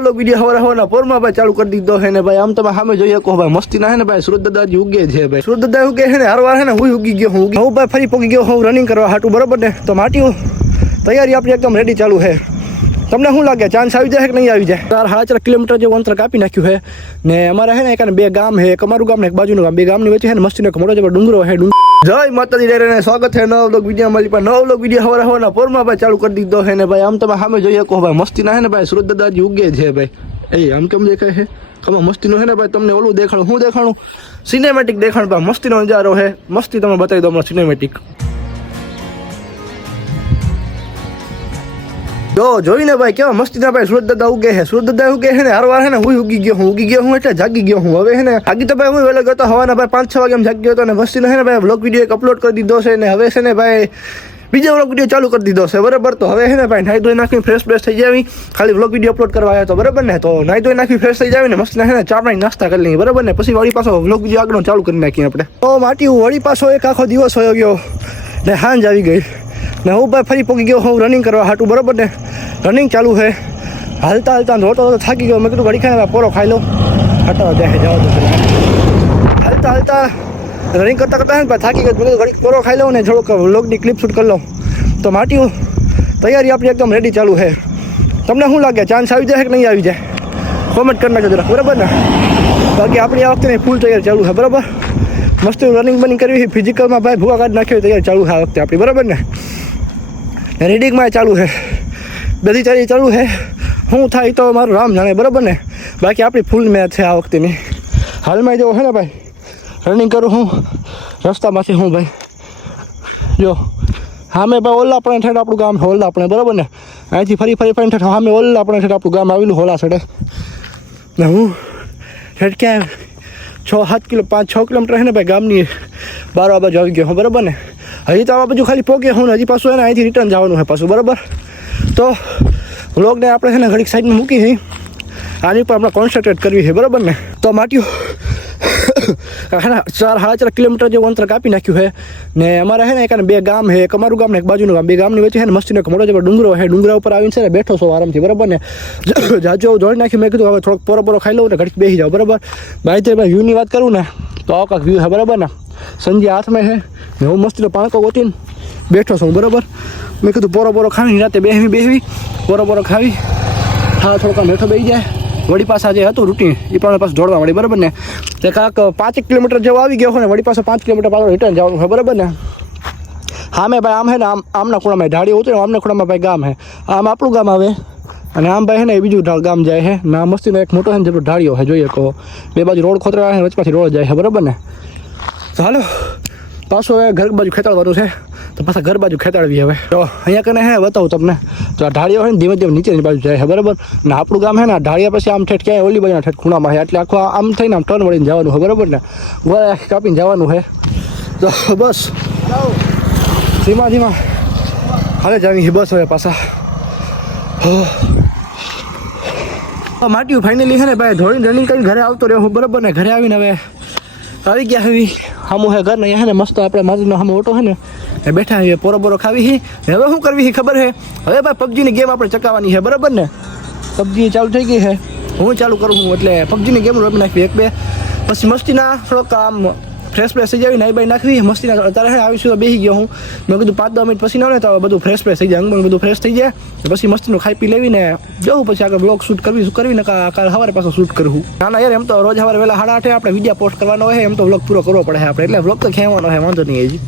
लोग वीडियो हमारा पोरमा भाई चालू कर दीधो है ने भाई आम तमे सामे जोई શકો भाई मस्ती ना है ने भाई सूरज दादा जी उगे छे भाई सूरज दादा उगे है ने हरवार है ने हुई उगी गयो हूं भाई फरी पोगी गयो हूं रनिंग करवा हाटू बराबर ने तो माटी तैयारी आपनी एकदम रेडी चालू है તમને શું લાગે ચાન્સ આવી જાય કે નહીં આવી જાય 4.5 કિલોમીટર જેવું અંતર કાપી નાખ્યું છે ને અમારા હે ને એક બે ગામ છે એક અમારું ગામ ને એક બાજુનું ગામ બે ગામની વચ્ચે છે ને મસ્તીનો એક મોટો જેવો ડુંગરો છે જય માતાજી રે સ્વાગત છે નવ લોગ વિડિયો મારી પર નવ લોગ વિડિયો હવાના પોરમાં ભાઈ ચાલુ કરી દીધો છે ને ભાઈ આમ તમે સામે જોઈ શકો ભાઈ મસ્તી ના હે ને ભાઈ સુરત દાદાજી ઉગે છે ભાઈ એ આમ કેમ દેખાય છે કમા મસ્તીનો છે ને ભાઈ તમને ઓલું દેખાડું હું દેખાડું સિનેમેટિક દેખાડું ભાઈ મસ્તીનો નજારો છે મસ્તી તમે બતાવી દો હમણાં સિનેમેટિક જો જોઈને ભાઈ કેવા મસ્તી ના ભાઈ સુરત દાદા ઉગે છે સુરત દાદા ઉગે છે ને હરવાર છે ને હું ઉગી ગયો હું એટલે જાગી ગયો હું હવે છે ને આગી તો ભાઈ હું વેલો ગયો તો હવાના ભાઈ 5-6 વાગે જાગી ગયો તો ને મસ્તી છે ને ભાઈ વ્લોગ વિડીયો એક અપલોડ કરી દીધો છે ને હવે છે ને ભાઈ બીજો વ્લોગ વિડીયો ચાલુ કરી દીધો છે બરાબર તો હવે છે ને ભાઈ નાઈ ધોઈ નાખી ફ્રેશ થઈ જાવી ખાલી વ્લોગ વિડીયો અપલોડ કરવા આવ્યો તો બરાબર ને તો નાઈ ધોઈ નાખી ફ્રેશ થઈ જાવી ને મસ્તી છે ને ચા પાણી નાસ્તા કરી લઈએ બરાબર ને પછી વળી પાછો વ્લોગ વિડીયો આગળ ચાલુ કરી નાખીએ આપણે તો માટી વળી પાછો એક આખો દિવસ હોયો ગયો ને હાંજ આવી ગઈ ને હું ભાઈ ફરી પોગી ગયો હું રનિંગ કરવા હાટું બરાબર ને રનિંગ ચાલુ है हालता हालता रोटो तो थाकी गयो मैं कीधुं घड़ी खाने पोरो खाई लो हटावा जाए जाओ तो हालता हालता रनिंग करता करता है थाकी गयो मैं घड़ी पोरो खाई लो ने थोड़ो व्लॉगनी क्लिप शूट कर लो तो माटी तैयारी अपनी एकदम रेडी चालू है તમને શું લાગે ચાન્સ આવી જાય કે નહીં આવી જાય કોમેન્ટ કરી નાખજો જરા બરાબર ને બાકી આપણી આ વખતે ફૂલ તૈયારી ચાલુ છે બરાબર મસ્ત રનિંગ બનિંગ કરવી ફિઝિકલમાં ભાઈ ભૂવા કાઢ નાખ્યો તૈયારી ચાલુ છે આ વખતે આપણી બરાબર ને રીડિંગમાં ચાલુ છે બધી તૈયારી ચાલુ છે શું થાય તો મારું રામ જાણે બરાબર ને બાકી આપણી ફૂલ મેચ છે આ વખતેની હાલમાં જેવો છે ને ભાઈ રનિંગ કરું હું રસ્તામાંથી હું ભાઈ જો સામે ભાઈ ઓલા આપણે ઠેઠ આપણું ગામ છે ઓલા આપણે બરાબર ને અહીંથી ફરી ઠેઠ સામે ઓલા આપણે ઠેઠ આપણું ગામ આવેલું હોલા છેડે ને હું ઠેઠ ક્યાં 5-6 કિલોમીટર છે ને ભાઈ ગામની બાર બાજુ આવી ગયો હું બરાબર ને હજી તો આ બાજુ ખાલી પોગે હું ને હજી પાછું એને અહીંથી રિટર્ન જવાનું છે પાછું બરાબર તો વ્લોગને આપણે છે ને ઘડીક સાઈડમાં મૂકી છે આની પર આપણે કોન્સન્ટ્રેટ કરવી છે બરાબર ને તો માટ્યું 4.5 કિલોમીટર જેવું અંતર કાપી નાખ્યું છે ને અમારા છે ને એક બે ગામ છે એક અમારું ગામ ને એક બાજુનું ગામ બે ગામની વચ્ચે છે ને મસ્તીનો એક મોટો જેવો ડુંગરો છે ડુંગરા ઉપર આવીને છે ને બેઠો છો આરામથી બરાબર ને જાજો દોડી નાખ્યું મેં કીધું હવે થોડોક પોરો ખાઈ લઉં ને ઘડીક બેસી જાઓ બરાબર બાય તો વ્યૂની વાત કરું ને તો આવો કાંક વ્યૂ છે બરાબર ને સંજે હાથમાં છે ને હું મસ્તીનો પાણકો ગોતીને બેઠો છું બરાબર મેં કીધું પોરો ખાવી રાતે બેહવી પોરો ખાવી હા થોડોક બેઠો બેસી જાય વળી પાછા જે હતું રૂટીન એ પણ પાછું જોડવા મળી બરાબર ને તે કાંક 5 કિલોમીટર જેવો આવી ગયો હોય ને વળી પાછો 5 કિલોમીટર પાછળ રિટર્ન જવાનું હોય બરાબર ને હા મેં ભાઈ આમ છે ને આમના ખૂણામાં ઢાળીઓ ઉતરે આમના ખૂણામાં ભાઈ ગામ છે આમ આપણું ગામ આવે અને આમ ભાઈ છે ને એ બીજું ગામ જાય છે ને આ મસ્તીનો એક મોટો છે ને જેટલો ઢાળીઓ છે જોઈએ કહો બે બાજુ રોડ ખોતરા છે વચમાંથી રોડ જાય છે બરાબર ને તો હાલો પાછું હવે ઘર બાજુ ખેતાડવાનું છે તો પાછા ઘર બાજુ ખેતાડવી હવે તો અહીંયા કને હે બતાવું તમને તો આ ઢાળીઓ હોય ને ધીમે ધીમે નીચેની બાજુ જાય છે બરાબર ને આપણું ગામ છે ને ઢાળિયા પછી આમ ઠેઠ ક્યાંય ઓલી બાજુના ઠેઠ ખૂણામાં છે એટલે આખું આમ થઈને આમ ટર્ન વળીને જવાનું હોય બરાબર ને ગોળા કાપીને જવાનું છે તો બસ ધીમા હાલે જાવી બસ હવે પાછા માટ્યું ફાઇનલી છે ને ભાઈ ધોઈને રનિંગ કરીને ઘરે આવતો રહ્યો હું બરાબર ને ઘરે આવીને હવે આવી ગયા હવે સામું હે ઘર ને અહીંયા ને મસ્ત આપણે મારીનો સામે ઓટો છે ને એ બેઠા છીએ પોરો ખાવી છે હવે શું કરવી છે ખબર છે હવે ભાઈ પબજીની ગેમ આપણે ચકાવવાની છે બરાબર ને પબજી ચાલુ થઈ ગઈ છે હું ચાલુ કરું છું એટલે પબજીની ગેમ રમી નાખવી એક બે પછી મસ્તીના થોડોક આમ ફ્રેશ થઈ જાવી નાઈ બાઈ નાખવી મસ્તીના અત્યારે હે આવીશું તો બેસી ગયો હું મેં કીધું 5-10 મિનિટ પછી ન તો બધું ફ્રેશ થઈ જાય અંગ બધું ફ્રેશ થઈ જાય પછી મસ્તીનું ખાઈ પી લેવીને જવું પછી આગળ બ્લોગ શૂટ કરવી ને કાલ સવારે પાછો શૂટ કરવું ના યાર એમ તો રોજ સવારે વહેલા 8:30 આપણે વિડીયો પોસ્ટ કરવાનો હોય એમ તો વ્લોગ પૂરો કરવો પડે આપણે એટલે વ્લોગ તો ખેવાનો હોય વાંધો નહીં હજી